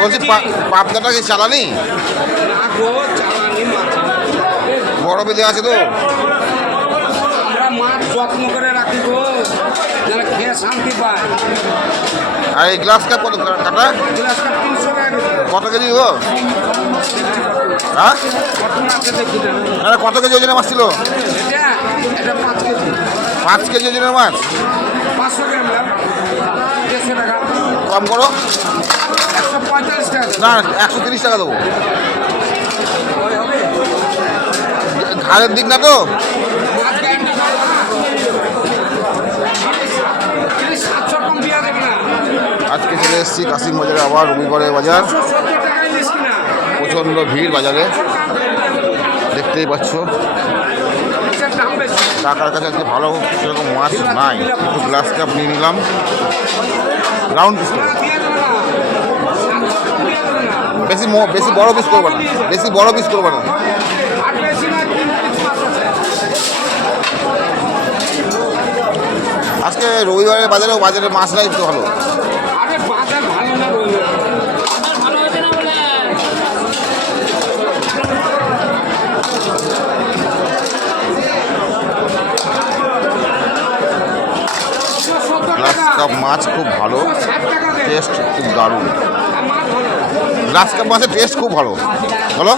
বলছি পাবদাটা কি চালানি? না গো, চালানি মাছ। বড় বেঁধে আছে তো। মাছ যত্ন করে রাখি গো যেন খেয়ে শান্তি পায়। আর এই গ্লাস কাপ কত কাটা। কত কেজি গো হ্যাঁ? কত কেজি ওজনের মাছ ছিল? পাঁচ কেজি ওজনের মাছ? পাঁচশো কম করো। না একশো তিরিশ টাকা দেবো। ঘাড়ের দিক না তো? আজকে চলে এসেছি কাশিম বাজারে আবার রবিবারে বাজার। প্রচণ্ড ভিড় বাজারে। দেখতেই পাচ্ছ। টাকার কাছে আজকে ভালো সেরকম মাছ নাই। একটু গ্লাস কাপ নিয়ে নিলাম। রাউন্ড পিস বেশি বেশি বড় পিস করব না। বেশি বড় পিস করব না। আজকে রবিবারের বাজারেও বাজারে মাছ নাই তো ভালো। কাপ মাছ খুব ভালো টেস্ট খুব দারুণ। গ্রাস কাপ মাছের টেস্ট খুব ভালো। বলো?